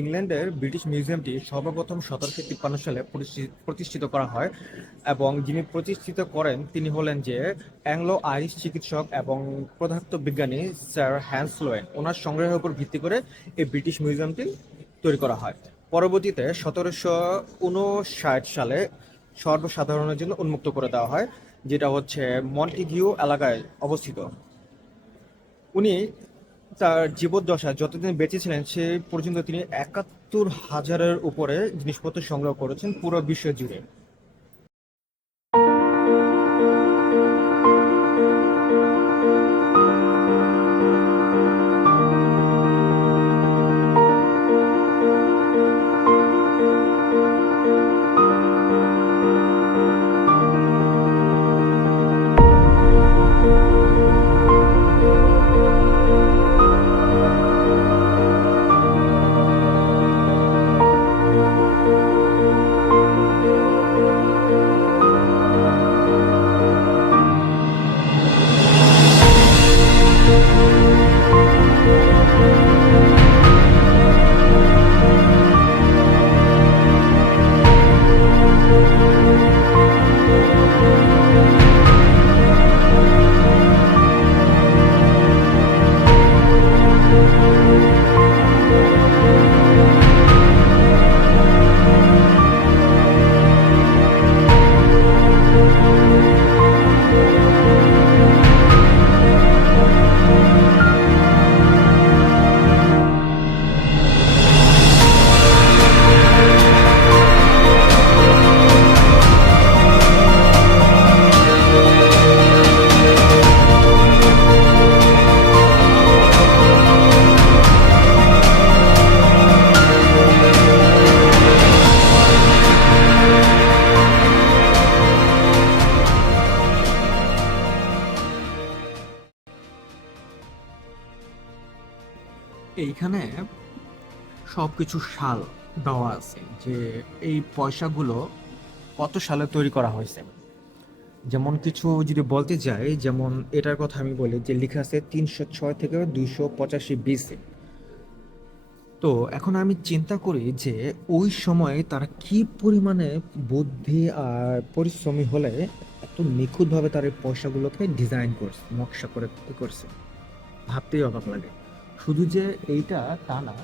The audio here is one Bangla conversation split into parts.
ইংল্যান্ডের ব্রিটিশ মিউজিয়ামটি সর্বপ্রথম 1753 সালে প্রতিষ্ঠিত করা হয় এবং যিনি প্রতিষ্ঠিত করেন তিনি হলেন যে অ্যাংলো আইরিশ চিকিৎসক এবং পদার্থবিজ্ঞানী স্যার হ্যান্স লোয়েন। ওনার সংগ্রহের উপর ভিত্তি করে এই ব্রিটিশ মিউজিয়ামটি তৈরি করা হয়। পরবর্তীতে 1759 সালে সর্বসাধারণের জন্য উন্মুক্ত করে দেওয়া হয়, যেটা হচ্ছে মন্টিগিউ এলাকায় অবস্থিত। উনি তার জীবদ্দশায় যতদিন বেঁচে ছিলেন সে পর্যন্ত তিনি ৭১,০০০-এর উপরে জিনিসপত্র সংগ্রহ করেছেন পুরো বিশ্ব জুড়ে। এইখানে সবকিছু সাল দেওয়া আছে যে এই পয়সাগুলো কত সালে তৈরি করা হয়েছে। যেমন কিছু যদি বলতে যাই, যেমন এটার কথা আমি বলি যে লেখা আছে ৩০৬ থেকে ২৮৫ BC। তো এখন আমি চিন্তা করি যে ওই সময়ে তারা কি পরিমাণে বুদ্ধি আর পরিশ্রমী হলে এত নিখুঁতভাবে তার এই পয়সাগুলোকে ডিজাইন করছে, নকশা করে করছে। ভাবতেই অবাক লাগে। শুধু যে এইটা তা না,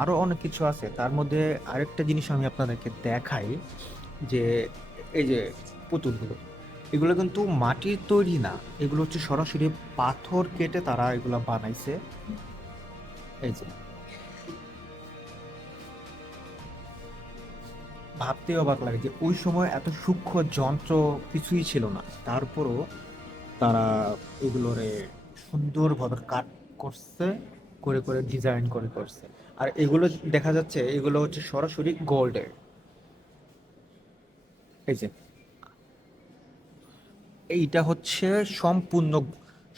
আরো অনেক কিছু আছে। তার মধ্যে আরেকটা জিনিস আমি আপনাদেরকে দেখাই, যে এই যে পুতুলগুলো, এগুলো কিন্তু মাটির তৈরি না, এগুলো হচ্ছে সরাসরি পাথর কেটে তারা এগুলো বানাইছে। এই যে, ভাবতেই অবাক লাগে যে ওই সময় এত সূক্ষ্ম যন্ত্র কিছুই ছিল না, তারপরও তারা এগুলোরে সুন্দরভাবে কাট করছে, করে করে ডিজাইন করে করছে। আর এগুলো দেখা যাচ্ছে এগুলো হচ্ছে সরাসরি গোল্ডের। এই যে, এইটা হচ্ছে সম্পূর্ণ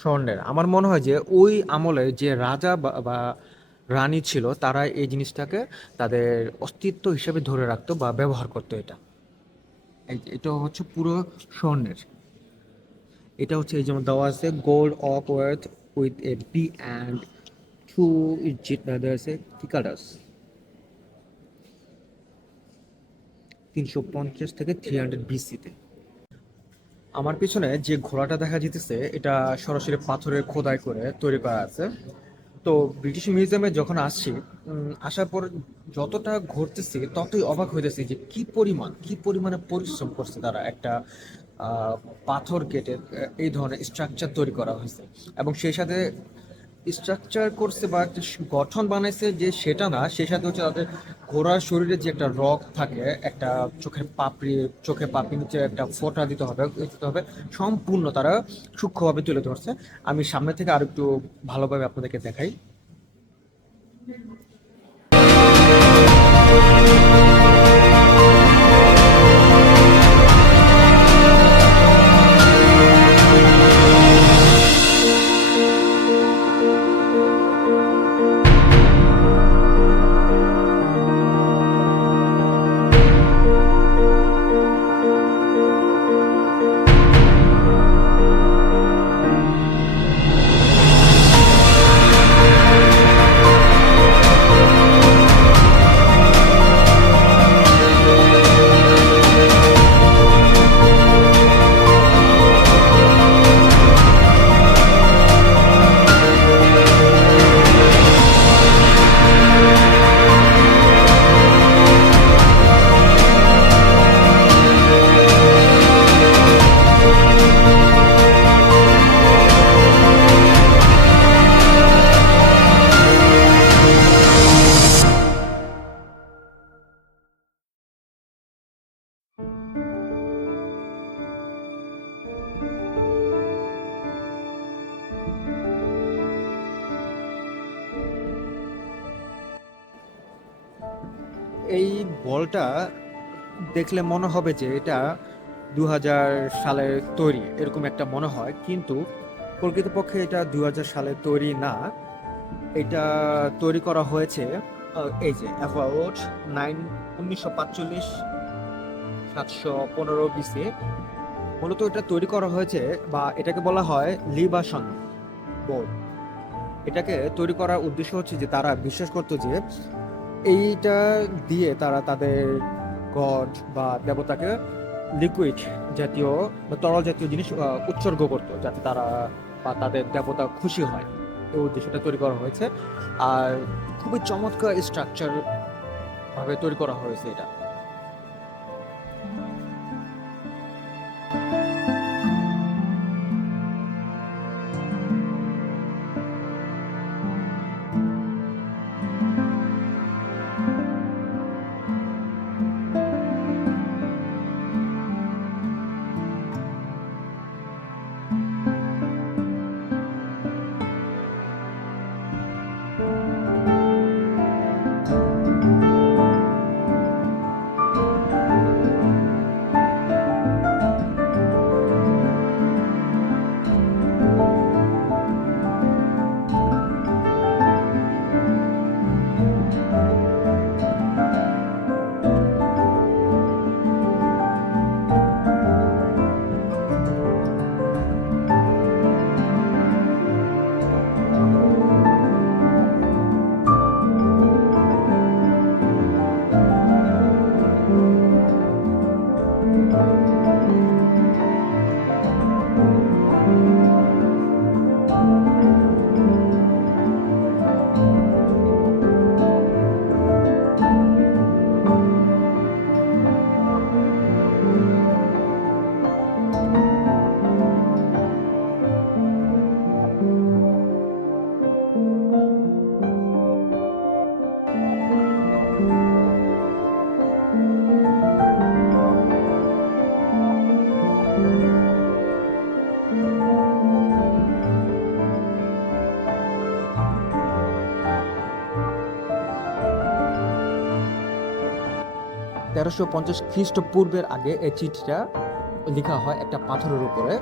স্বর্ণের। আমার মনে হয় যে ওই আমলে যে রাজা বা রানী ছিল, তারা এই জিনিসটাকে তাদের অস্তিত্ব হিসেবে ধরে রাখতো বা ব্যবহার করতো এটা। এই যে, এটা হচ্ছে পুরো স্বর্ণের। এটা হচ্ছে এই যেমন দেওয়া আছে gold of worth with A B and two কিকাডাস 350 থেকে 300 বিসিতে। আমার পিছনে যে ঘোড়াটা দেখা যেতেছে, এটা সরাসরি পাথরের খোদাই করে তৈরি করা আছে। তো ব্রিটিশ মিউজিয়ামে যখন আসছি, আসার পর যতটা ঘুরতেছি ততই অবাক হইতেছি যে কি পরিমাণে পরিশ্রম করছে তারা একটা আহ, পাথর কেটে এই ধরনের স্ট্রাকচার তৈরি করা হয়েছে। এবং সেই সাথে স্ট্রাকচার করছে বা একটা গঠন বানাইছে যে সেটা না, সেই সাথে হচ্ছে তাদের ঘোড়ার শরীরে যে একটা রগ থাকে, একটা চোখে পাপড়ি নিচে একটা ফোঁটা দিতে হবে, সম্পূর্ণ তারা সূক্ষ্মভাবে তুলে ধরছে। আমি সামনে থেকে আর একটু ভালোভাবে আপনাদেরকে দেখাই। এই বলটা দেখলে মনে হবে যে এটা 2000 সালের তৈরি, এরকম একটা মনে হয়, কিন্তু প্রকৃতপক্ষে এটা 2000 সালের তৈরি না। এটা তৈরি করা হয়েছে এই যে অ্যাবাউট 1945 715 বিসি। মূলত এটা তৈরি করা হয়েছে, বা এটাকে বলা হয় লিবাসন বোর্ড। এটাকে তৈরি করার উদ্দেশ্য হচ্ছে যে তারা বিশ্বাস করতো যে এইটা দিয়ে তারা তাদের গড বা দেবতাকে লিকুইড জাতীয় বা তরল জাতীয় জিনিস উৎসর্গ করতো, যাতে তারা বা তাদের দেবতা খুশি হয়। এই উদ্দেশ্যটা তৈরি করা হয়েছে। আর খুবই চমৎকার স্ট্রাকচার ভাবে তৈরি করা হয়েছে এটা। খ্রিস্টপূর্বের আগে এই চিঠিটা লেখা হয় একটা পাথরের উপরে।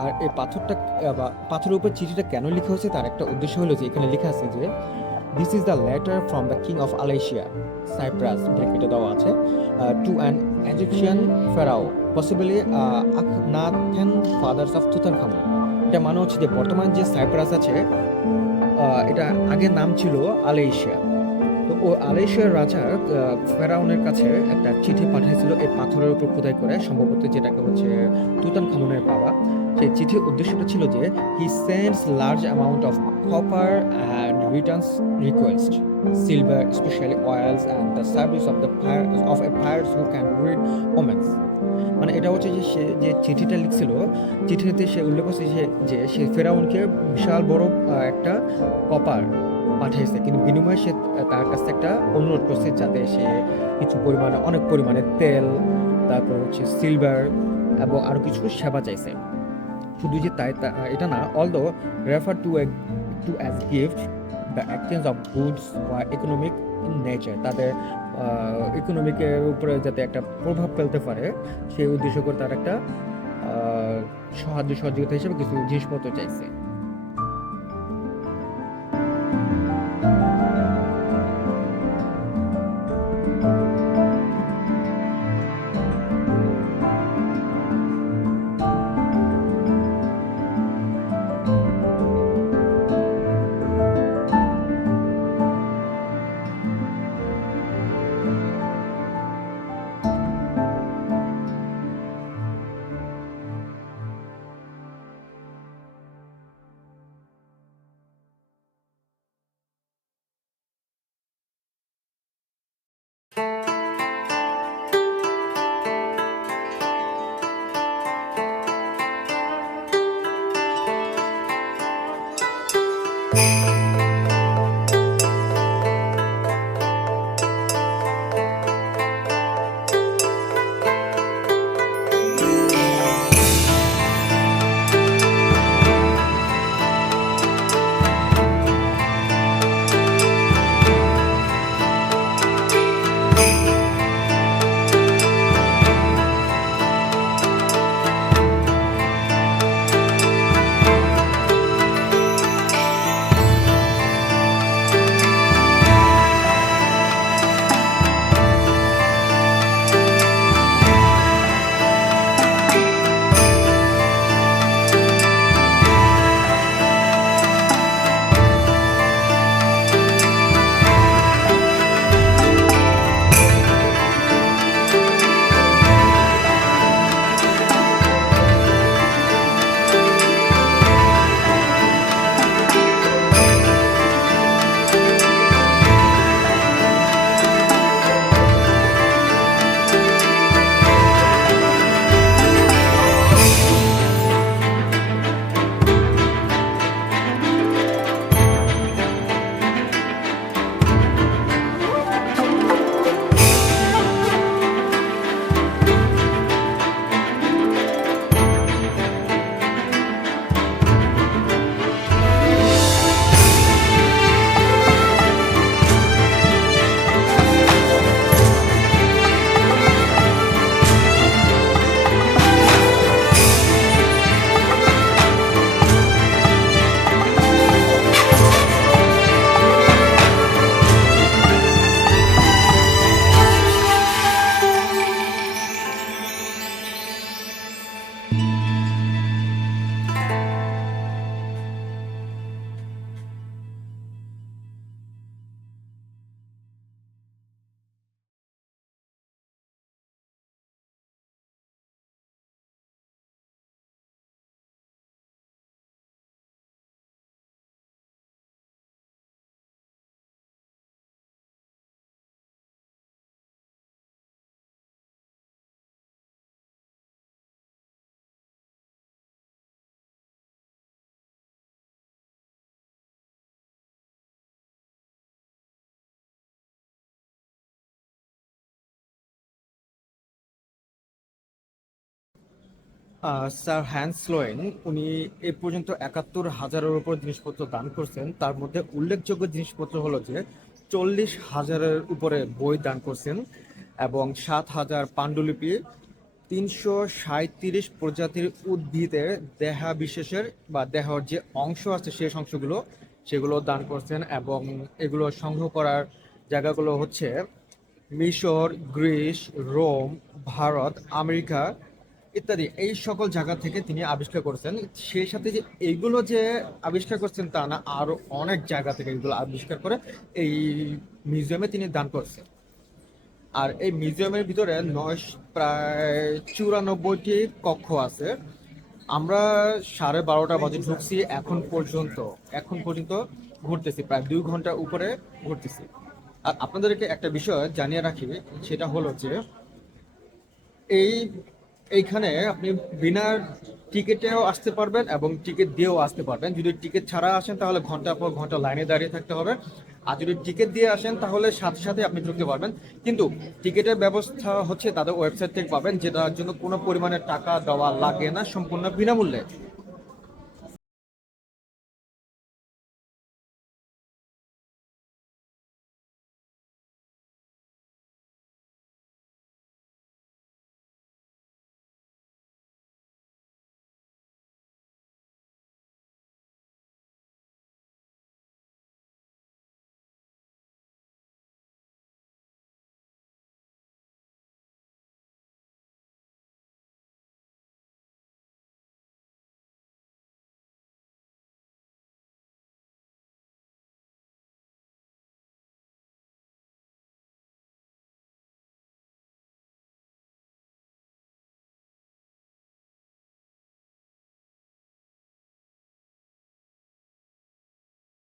আর এই পাথরটা বা পাথরের উপর চিঠিটা কেন লেখা হয়েছে তার একটা উদ্দেশ্য হলো যে এখানে লেখা আছে যে this is the letter from the king of Alashiya Cyprus, ব্রেকেটে দেওয়া আছে, to an Egyptian pharaoh possibly Akhenaten father's of Tutankhamun. এটা মানে হচ্ছে যে বর্তমান যে সাইপ্রাস আছে এটা আগের নাম ছিল আলাইশিয়া। তো ও আলাইশিয়ার রাজা ফেরাউনের কাছে একটা চিঠি পাঠিয়েছিল এই পাথরের উপর খোদাই করে, সম্ভবত যেটাকে হচ্ছে তুতানখামুনের বাবা। সেই চিঠির উদ্দেশ্যটা ছিল যে he sends large amount of copper and returns request silver specially oils and the service of a pyres who can read omens. মানে এটা হচ্ছে যে সে যে চিঠিটা লিখছিল, চিঠিতে সে উল্লেখ করছে যে সে ফেরাউনকে বিশাল বড় একটা কপার পাঠিয়েছে, কিন্তু বিনিময়ে সে তার কাছে একটা অনুরোধ করছে যাতে সে কিছু পরিমাণে অনেক পরিমাণে তেল, তারপর হচ্ছে সিলভার এবং আরো কিছু সেবা চাইছে। শুধু যে তাই এটা না, although refer to as gift the exchange of goods বা ইকোনমিক ইন নেচার, তাদের ইকোনমিকের উপরে যাতে একটা প্রভাব ফেলতে পারে সেই উদ্দেশ্য করে তার একটা সহযোগিতা হিসেবে কিছু জিনিসপত্র চাইছে। স্যার হ্যান্স স্লোয়েন উনি এ পর্যন্ত ৭১,০০০-এর উপর জিনিসপত্র দান করছেন। তার মধ্যে উল্লেখযোগ্য জিনিসপত্র হলো যে ৪০,০০০-এর উপরে বই দান করছেন এবং ৭,০০০ পাণ্ডুলিপি, ৩৩৭ প্রজাতির উদ্ভিদের দেহাবিশেষের বা দেহর যে অংশ আছে শেষ অংশগুলো সেগুলো দান করছেন এবং এগুলো সংগ্রহ করার জায়গাগুলো হচ্ছে মিশর, গ্রিস, রোম, ভারত, আমেরিকা ইত্যাদি এই সকল জায়গা থেকে তিনি আবিষ্কার করেছেন। সেই সাথে যে এইগুলো যে আবিষ্কার করছেন তা না, আরো অনেক জায়গা থেকে এগুলো আবিষ্কার করে এই মিউজিয়ামে তিনি দান করছেন। আর এই মিউজিয়ামের ভিতরে প্রায় ৯৪টি কক্ষ আছে। আমরা 12:30 বাজে ঢুকছি, এখন পর্যন্ত ঘুরতেছি, প্রায় 2 ঘন্টা উপরে ঘুরতেছি। আর আপনাদেরকে একটা বিষয় জানিয়ে রাখি, সেটা হলো যে এই এইখানে আপনি বিনা টিকিটেও আসতে পারবেন এবং টিকিট দিয়েও আসতে পারবেন। যদি টিকিট ছাড়া আসেন তাহলে ঘন্টার পর ঘন্টা লাইনে দাঁড়িয়ে থাকতে হবে, আর যদি টিকিট দিয়ে আসেন তাহলে সাথে সাথে আপনি ঢুকতে পারবেন। কিন্তু টিকিটের ব্যবস্থা হচ্ছে তাদের ওয়েবসাইট থেকে পাবেন, যেটার জন্য কোনো পরিমাণে টাকা দেওয়া লাগে না, সম্পূর্ণ বিনামূল্যে।